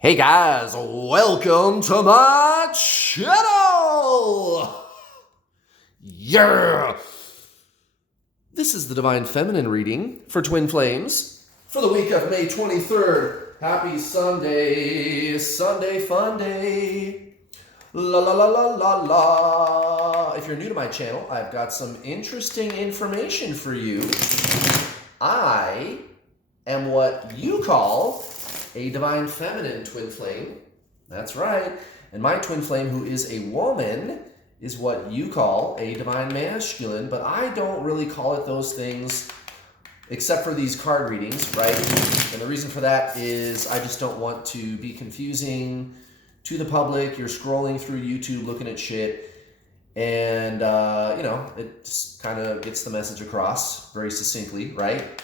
Hey guys, welcome to my channel! Yeah! This is the Divine Feminine reading for Twin Flames for the week of May 23rd. Happy Sunday, Sunday fun day. La la la la la la. If you're new to my channel, I've got some interesting information for you. I am what you call a divine feminine twin flame. That's right. And my twin flame, who is a woman, is what you call a divine masculine, but I don't really call it those things except for these card readings, right? And the reason for that is I just don't want to be confusing to the public. You're scrolling through YouTube looking at shit, and it just kind of gets the message across very succinctly, right?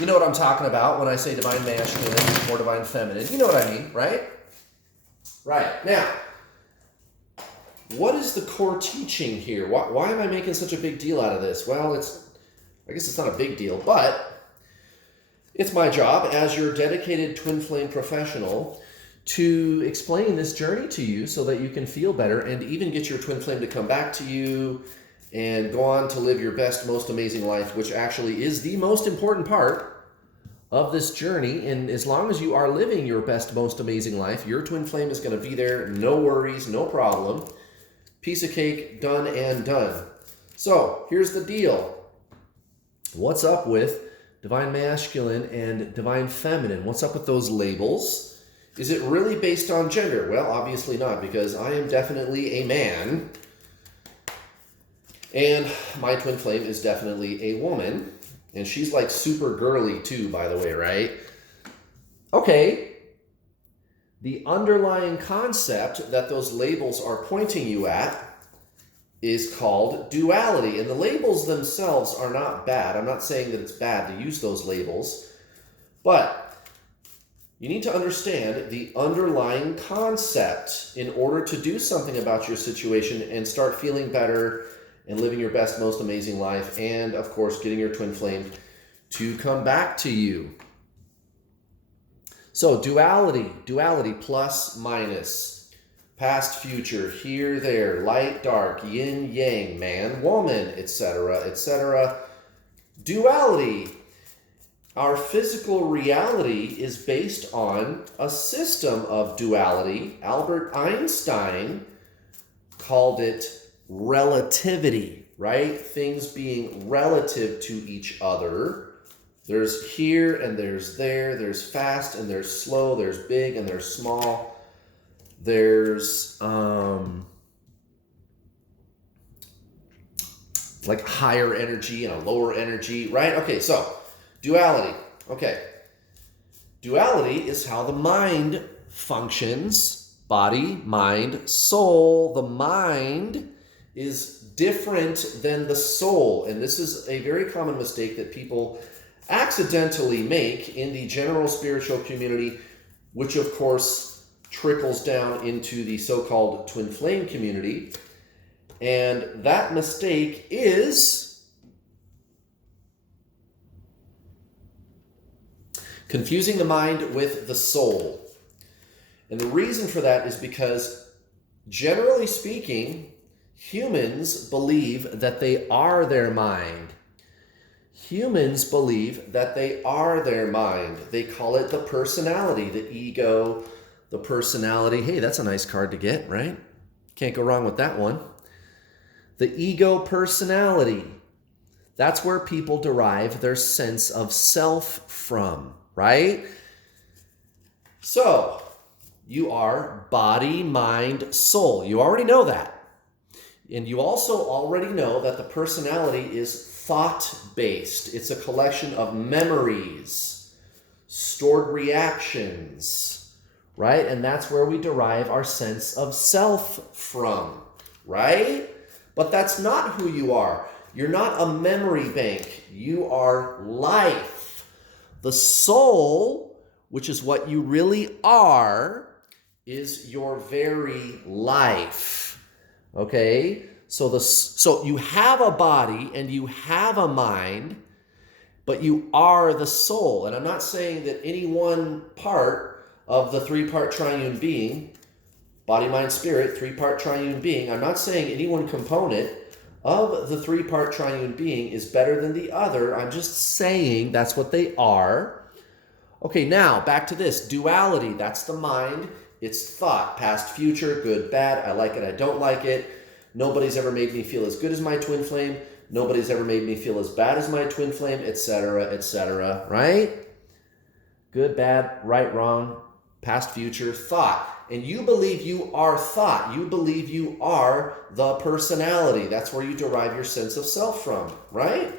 You know what I'm talking about when I say divine masculine or divine feminine. You know what I mean, right? Right. Now, what is the core teaching here? Why am I making such a big deal out of this? Well, I guess it's not a big deal, but it's my job as your dedicated twin flame professional to explain this journey to you so that you can feel better and even get your twin flame to come back to you and go on to live your best, most amazing life, which actually is the most important part of this journey. And as long as you are living your best, most amazing life, your twin flame is going to be there. No worries, no problem. Piece of cake, done and done. So here's the deal. What's up with divine masculine and divine feminine? What's up with those labels? Is it really based on gender? Well, obviously not, because I am definitely a man. And my twin flame is definitely a woman. And she's like super girly too, by the way, right? Okay. The underlying concept that those labels are pointing you at is called duality. And the labels themselves are not bad. I'm not saying that it's bad to use those labels. But you need to understand the underlying concept in order to do something about your situation and start feeling better and living your best, most amazing life, and of course, getting your twin flame to come back to you. So duality, plus, minus, past, future, here, there, light, dark, yin, yang, man, woman, etc., etc. Duality. Our physical reality is based on a system of duality. Albert Einstein called it relativity, right? Things being relative to each other. There's here and there's there. There's fast and there's slow. There's big and there's small. There's like higher energy and a lower energy, right? Okay, so duality. Okay. Duality is how the mind functions. Body, mind, soul. The mind is different than the soul. And this is a very common mistake that people accidentally make in the general spiritual community, which of course trickles down into the so-called twin flame community. And that mistake is confusing the mind with the soul. And the reason for that is because, generally speaking, humans believe that they are their mind. Humans believe that they are their mind. They call it the personality, the ego, the personality. Hey, that's a nice card to get, right? Can't go wrong with that one. The ego personality. That's where people derive their sense of self from, right? So, you are body, mind, soul. You already know that. And you also already know that the personality is thought-based. It's a collection of memories, stored reactions, right? And that's where we derive our sense of self from, right? But that's not who you are. You're not a memory bank. You are life. The soul, which is what you really are, is your very life. Okay? So you have a body and you have a mind, but you are the soul. And I'm not saying that any one part of the three-part triune being, body, mind, spirit, three-part triune being. I'm not saying any one component of the three-part triune being is better than the other. I'm just saying that's what they are. Okay, now back to this. Duality, that's the mind. It's thought, past, future, good, bad, I like it, I don't like it. Nobody's ever made me feel as good as my twin flame. Nobody's ever made me feel as bad as my twin flame, etc., right? Good, bad, right, wrong, past, future, thought. And you believe you are thought. You believe you are the personality. That's where you derive your sense of self from, right?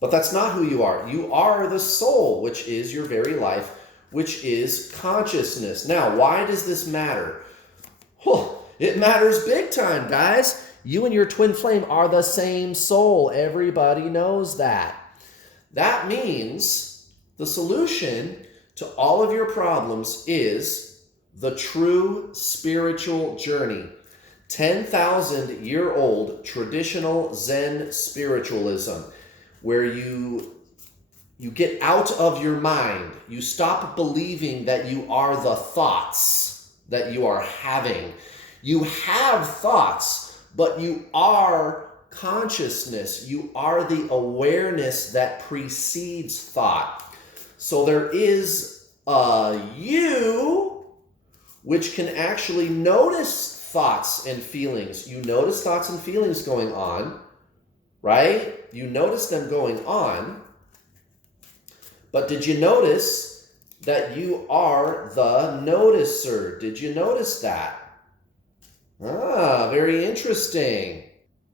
But that's not who you are. You are the soul, which is your very life, which is consciousness. Now, why does this matter? Well, it matters big time, guys. You and your twin flame are the same soul. Everybody knows that. That means the solution to all of your problems is the true spiritual journey. 10,000-year-old traditional Zen spiritualism, where you get out of your mind. You stop believing that you are the thoughts that you are having. You have thoughts, but you are consciousness. You are the awareness that precedes thought. So there is a you which can actually notice thoughts and feelings. You notice thoughts and feelings going on, right? You notice them going on. But did you notice that you are the noticer? Did you notice that? Ah, very interesting.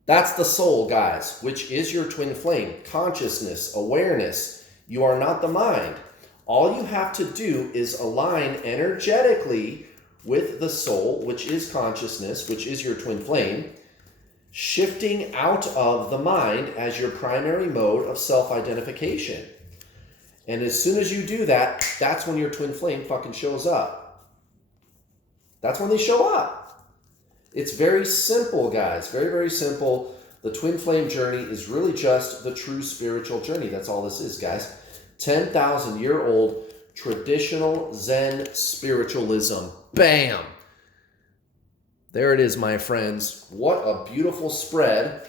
That's the soul, guys, which is your twin flame, consciousness, awareness. You are not the mind. All you have to do is align energetically with the soul, which is consciousness, which is your twin flame, shifting out of the mind as your primary mode of self-identification. And as soon as you do that, that's when your twin flame fucking shows up. That's when they show up. It's very simple, guys. Very, very simple. The twin flame journey is really just the true spiritual journey. That's all this is, guys. 10,000-year-old traditional Zen spiritualism. Bam! There it is, my friends. What a beautiful spread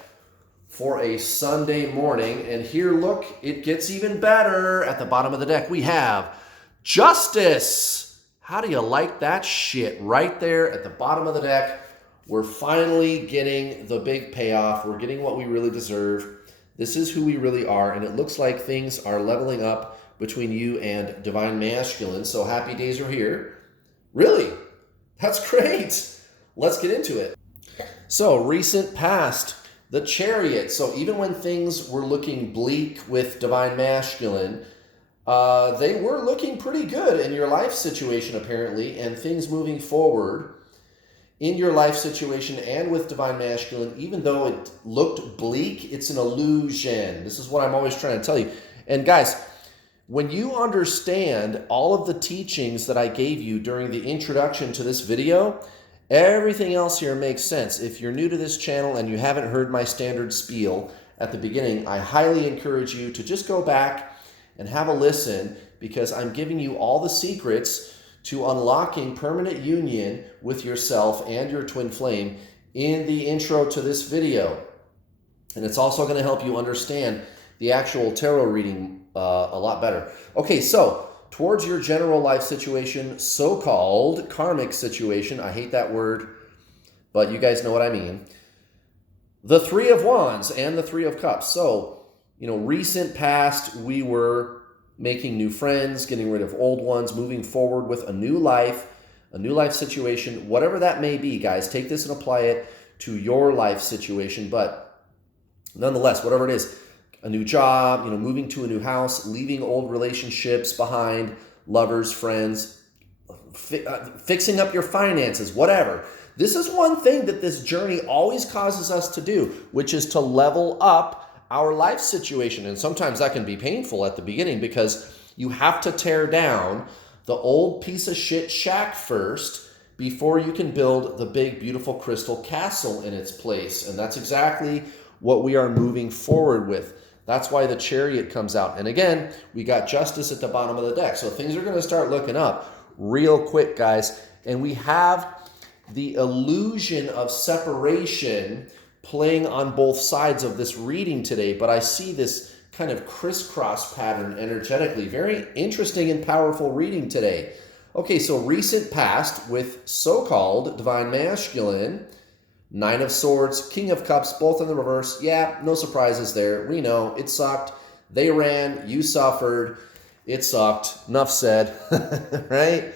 for a Sunday morning. And here, look, it gets even better. At the bottom of the deck, we have justice. How do you like that shit? Right there at the bottom of the deck. We're finally getting the big payoff. We're getting what we really deserve. This is who we really are, and it looks like things are leveling up between you and Divine Masculine, so happy days are here. Really? That's great. Let's get into it. So, recent past, the Chariot. So even when things were looking bleak with Divine Masculine, they were looking pretty good in your life situation, apparently, and things moving forward in your life situation and with Divine Masculine, even though it looked bleak, it's an illusion. This is what I'm always trying to tell you. And guys, when you understand all of the teachings that I gave you during the introduction to this video, everything else here makes sense. If you're new to this channel and you haven't heard my standard spiel at the beginning, I highly encourage you to just go back and have a listen, because I'm giving you all the secrets to unlocking permanent union with yourself and your twin flame in the intro to this video. And it's also going to help you understand the actual tarot reading a lot better. Okay, so towards your general life situation, so-called karmic situation, I hate that word, but you guys know what I mean. The Three of Wands and the Three of Cups. So, recent past, we were making new friends, getting rid of old ones, moving forward with a new life situation, whatever that may be, guys. Take this and apply it to your life situation. But nonetheless, whatever it is, a new job, moving to a new house, leaving old relationships behind, lovers, friends, fixing up your finances, whatever. This is one thing that this journey always causes us to do, which is to level up our life situation. And sometimes that can be painful at the beginning, because you have to tear down the old piece of shit shack first before you can build the big, beautiful crystal castle in its place. And that's exactly what we are moving forward with. That's why the Chariot comes out. And again, we got Justice at the bottom of the deck. So things are going to start looking up real quick, guys. And we have the illusion of separation playing on both sides of this reading today. But I see this kind of crisscross pattern energetically. Very interesting and powerful reading today. Okay, so recent past with so-called divine masculine, Nine of Swords, King of Cups, both in the reverse. Yeah, no surprises there. We know it sucked. They ran. You suffered. It sucked. Enough said. Right?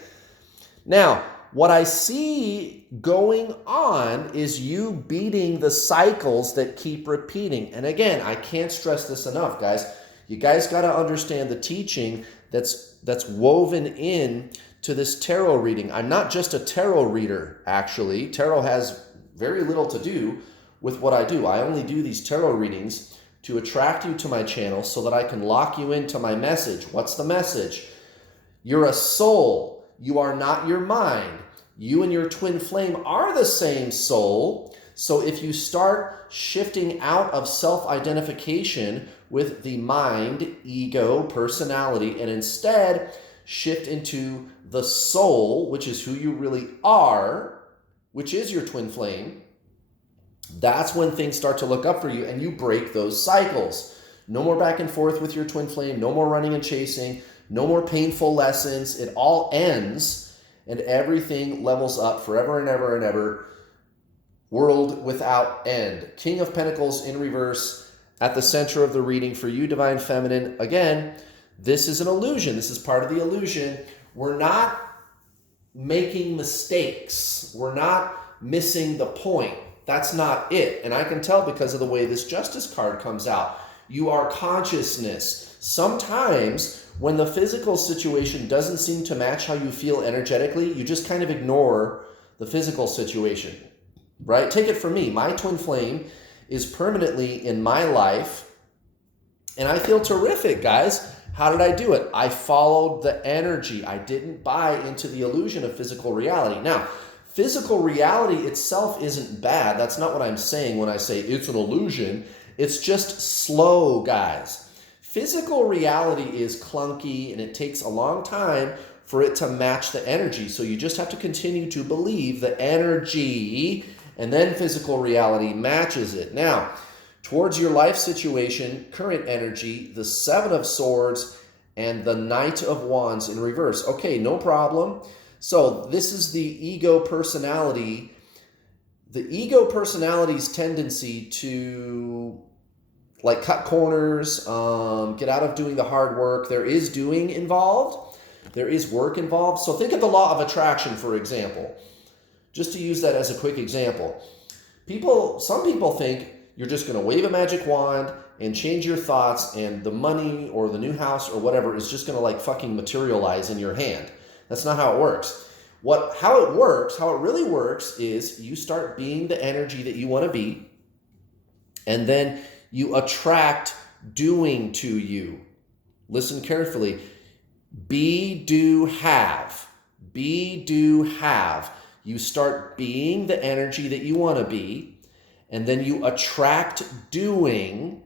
Now, what I see going on is you beating the cycles that keep repeating. And again, I can't stress this enough, guys. You guys got to understand the teaching that's woven in to this tarot reading. I'm not just a tarot reader, actually. Tarot has very little to do with what I do. I only do these tarot readings to attract you to my channel so that I can lock you into my message. What's the message? You're a soul. You are not your mind. You and your twin flame are the same soul. So if you start shifting out of self-identification with the mind, ego, personality, and instead shift into the soul, which is who you really are, which is your twin flame, that's when things start to look up for you and you break those cycles. No more back and forth with your twin flame, no more running and chasing, no more painful lessons. It all ends and everything levels up forever and ever and ever. World without end. King of Pentacles in reverse at the center of the reading for you, Divine Feminine. Again, this is an illusion. This is part of the illusion. We're not making mistakes. We're not missing the point. That's not it. And I can tell because of the way this Justice card comes out. You are consciousness. Sometimes when the physical situation doesn't seem to match how you feel energetically, you just kind of ignore the physical situation, right? Take it from me. My twin flame is permanently in my life and I feel terrific, guys. How did I do it? I followed the energy. I didn't buy into the illusion of physical reality. Now, physical reality itself isn't bad. That's not what I'm saying when I say it's an illusion. It's just slow, guys. Physical reality is clunky and it takes a long time for it to match the energy. So you just have to continue to believe the energy and then physical reality matches it. Now, towards your life situation, current energy, the Seven of Swords and the Knight of Wands in reverse. Okay, no problem. So this is the ego personality. The ego personality's tendency to like cut corners, get out of doing the hard work. There is doing involved. There is work involved. So think of the law of attraction, for example. Just to use that as a quick example. Some people think you're just going to wave a magic wand and change your thoughts and the money or the new house or whatever is just going to like fucking materialize in your hand. That's not how it works. How it really works is you start being the energy that you want to be and then you attract doing to you. Listen carefully. Be, do, have. Be, do, have. You start being the energy that you want to be. And then you attract doing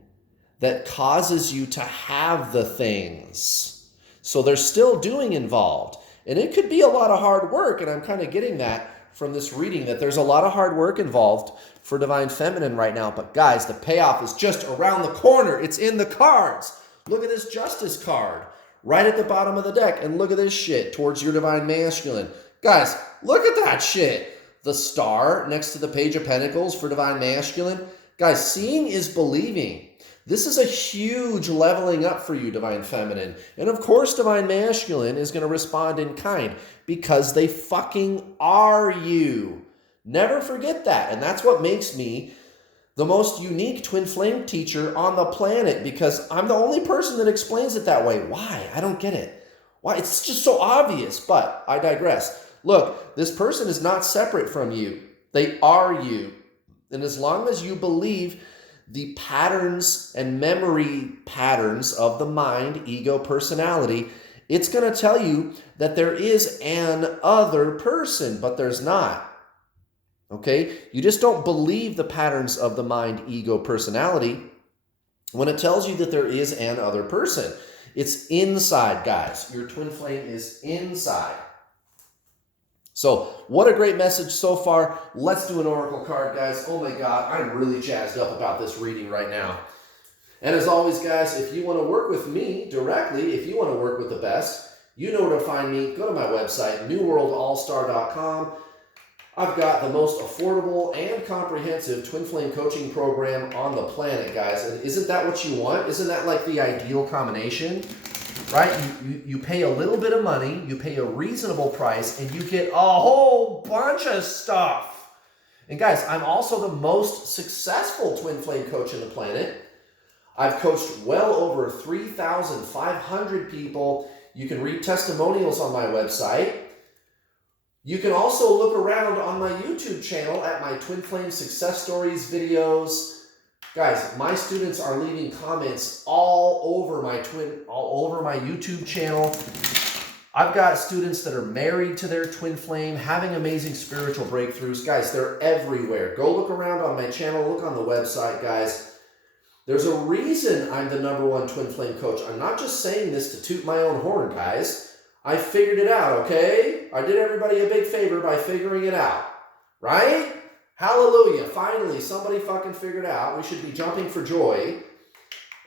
that causes you to have the things. So there's still doing involved. And it could be a lot of hard work. And I'm kind of getting that from this reading, that there's a lot of hard work involved for Divine Feminine right now. But guys, the payoff is just around the corner. It's in the cards. Look at this Justice card right at the bottom of the deck. And look at this shit towards your Divine Masculine. Guys, look at that shit. The Star next to the Page of Pentacles for Divine Masculine. Guys, seeing is believing. This is a huge leveling up for you, Divine Feminine. And of course, Divine Masculine is going to respond in kind because they fucking are you. Never forget that. And that's what makes me the most unique twin flame teacher on the planet, because I'm the only person that explains it that way. Why? I don't get it. Why? It's just so obvious, but I digress. Look, this person is not separate from you. They are you. And as long as you believe the patterns and memory patterns of the mind, ego, personality, it's going to tell you that there is an other person, but there's not. Okay? You just don't believe the patterns of the mind, ego, personality. when it tells you that there is an other person. It's inside, guys. Your twin flame is inside. So what a great message so far. Let's do an oracle card, guys. Oh my God, I'm really jazzed up about this reading right now. And as always, guys, if you want to work with me directly, if you want to work with the best, you know where to find me. Go to my website, newworldallstar.com. I've got the most affordable and comprehensive twin flame coaching program on the planet, guys. And isn't that what you want? Isn't that like the ideal combination? Right? You pay a little bit of money, you pay a reasonable price, and you get a whole bunch of stuff. And guys, I'm also the most successful twin flame coach on the planet. I've coached well over 3,500 people. You can read testimonials on my website. You can also look around on my YouTube channel at my Twin Flame Success Stories videos. Guys, my students are leaving comments all over my YouTube channel. I've got students that are married to their twin flame, having amazing spiritual breakthroughs. Guys, they're everywhere. Go look around on my channel, look on the website, guys. There's a reason I'm the #1 twin flame coach. I'm not just saying this to toot my own horn, guys. I figured it out, okay? I did everybody a big favor by figuring it out, right? Hallelujah. Finally, somebody fucking figured out. We should be jumping for joy.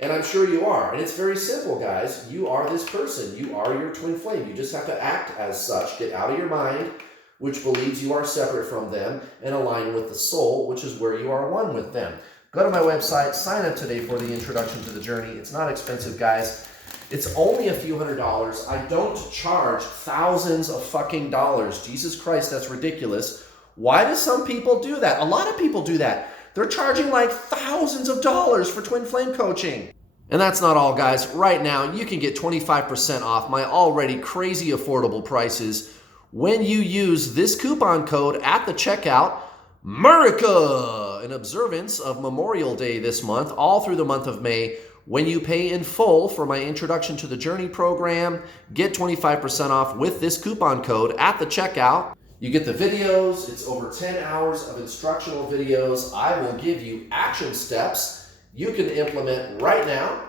And I'm sure you are. And it's very simple, guys. You are this person. You are your twin flame. You just have to act as such. Get out of your mind, which believes you are separate from them, and align with the soul, which is where you are one with them. Go to my website. Sign up today for the introduction to the journey. It's not expensive, guys. It's only a few $100s. I don't charge thousands of fucking dollars. Jesus Christ, that's ridiculous. Why do some people do that? A lot of people do that. They're charging like thousands of dollars for twin flame coaching. And that's not all, guys. Right now, you can get 25% off my already crazy affordable prices when you use this coupon code at the checkout, America, in observance of Memorial Day this month, all through the month of May. When you pay in full for my Introduction to the Journey program, get 25% off with this coupon code at the checkout. You get the videos. It's over 10 hours of instructional videos. I will give you action steps you can implement right now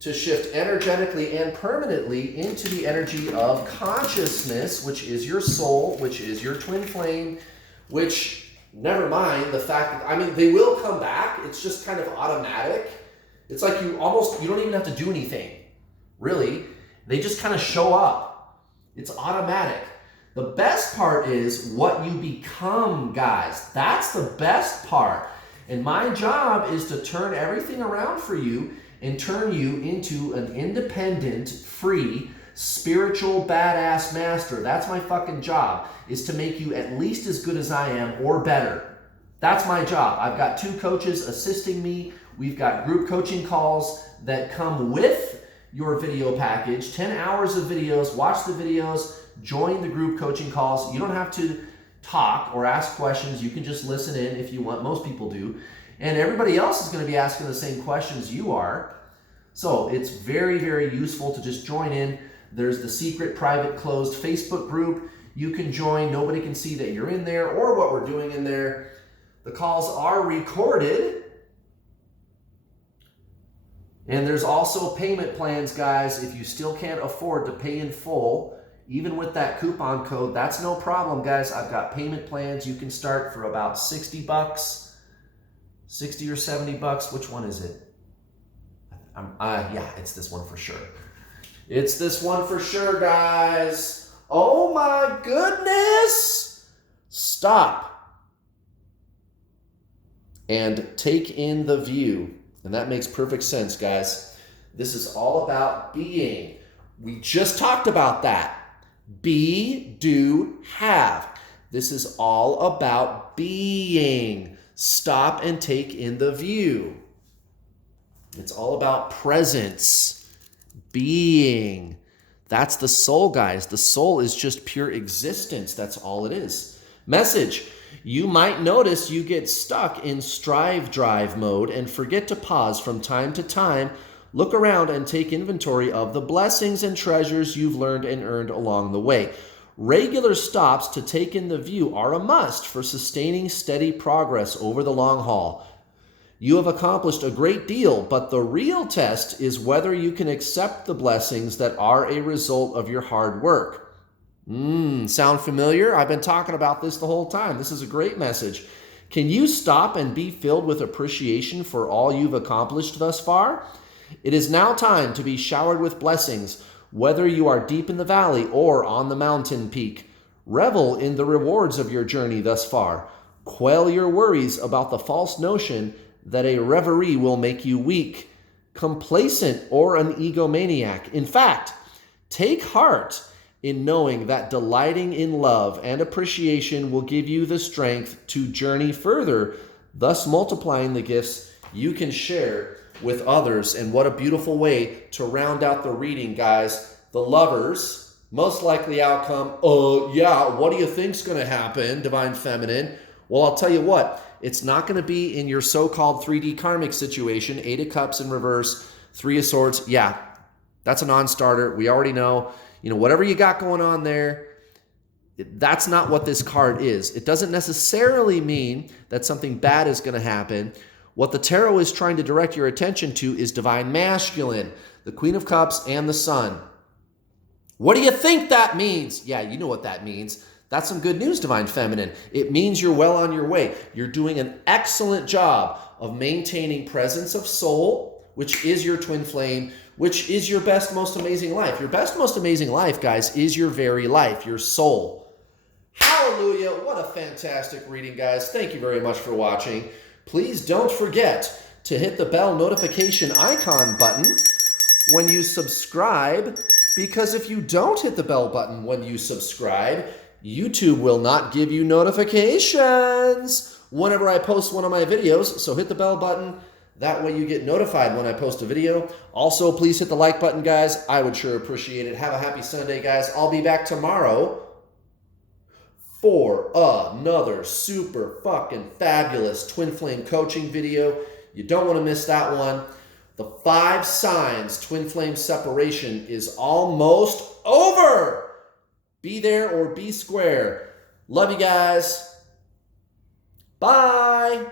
to shift energetically and permanently into the energy of consciousness, which is your soul, which is your twin flame, which, never mind the fact that, I mean, they will come back. It's just kind of automatic. It's like you don't even have to do anything, really. They just kind of show up. It's automatic. The best part is what you become, guys. That's the best part. And my job is to turn everything around for you and turn you into an independent, free, spiritual badass master. That's my fucking job, is to make you at least as good as I am or better. That's my job. I've got 2 coaches assisting me. We've got group coaching calls that come with your video package, 10 hours of videos. Watch the videos, join the group coaching calls. You don't have to talk or ask questions. You can just listen in if you want. Most people do. And everybody else is going to be asking the same questions you are. So it's very, very useful to just join in. There's the secret, private, closed Facebook group. You can join. Nobody can see that you're in there or what we're doing in there. The calls are recorded. And there's also payment plans, guys. If you still can't afford to pay in full, even with that coupon code, that's no problem, guys. I've got payment plans. You can start for about $60, 60 or 70 bucks. Which one is it? Yeah, it's this one for sure. It's this one for sure, guys. Oh my goodness. Stop and take in the view. And that makes perfect sense, guys. This is all about being. We just talked about that. Be, do, have. This is all about being. Stop and take in the view. It's all about presence, being. That's the soul, guys. The soul is just pure existence. That's all it is. Message. You might notice you get stuck in strive drive mode and forget to pause from time to time, look around and take inventory of the blessings and treasures you've learned and earned along the way. Regular stops to take in the view are a must for sustaining steady progress over the long haul. You have accomplished a great deal, but the real test is whether you can accept the blessings that are a result of your hard work. Sound familiar? I've been talking about this the whole time. This is a great message. Can you stop and be filled with appreciation for all you've accomplished thus far? It is now time to be showered with blessings, whether you are deep in the valley or on the mountain peak. Revel in the rewards of your journey thus far. Quell your worries about the false notion that a reverie will make you weak, complacent, or an egomaniac. In fact, take heart in knowing that delighting in love and appreciation will give you the strength to journey further, thus multiplying the gifts you can share with others. And what a beautiful way to round out the reading, guys. The Lovers, most likely outcome, what do you think's going to happen, Divine Feminine? Well, I'll tell you what, it's not going to be in your so-called 3D karmic situation, 8 of Cups in reverse, 3 of Swords. Yeah, that's a non-starter. We already know. Whatever you got going on there, that's not what this card is. It doesn't necessarily mean that something bad is going to happen. What the tarot is trying to direct your attention to is Divine Masculine, the Queen of Cups, and the Sun. What do you think that means? Yeah, you know what that means. That's some good news, Divine Feminine. It means you're well on your way. You're doing an excellent job of maintaining presence of soul, which is your twin flame, which is your best, most amazing life. Your best, most amazing life, guys, is your very life, your soul. Hallelujah. What a fantastic reading, guys. Thank you very much for watching. Please don't forget to hit the bell notification icon button when you subscribe, because if you don't hit the bell button when you subscribe, YouTube will not give you notifications whenever I post one of my videos. So hit the bell button. That way you get notified when I post a video. Also, please hit the like button, guys. I would sure appreciate it. Have a happy Sunday, guys. I'll be back tomorrow for another super fucking fabulous twin flame coaching video. You don't want to miss that one. The 5 signs twin flame separation is almost over. Be there or be square. Love you guys. Bye.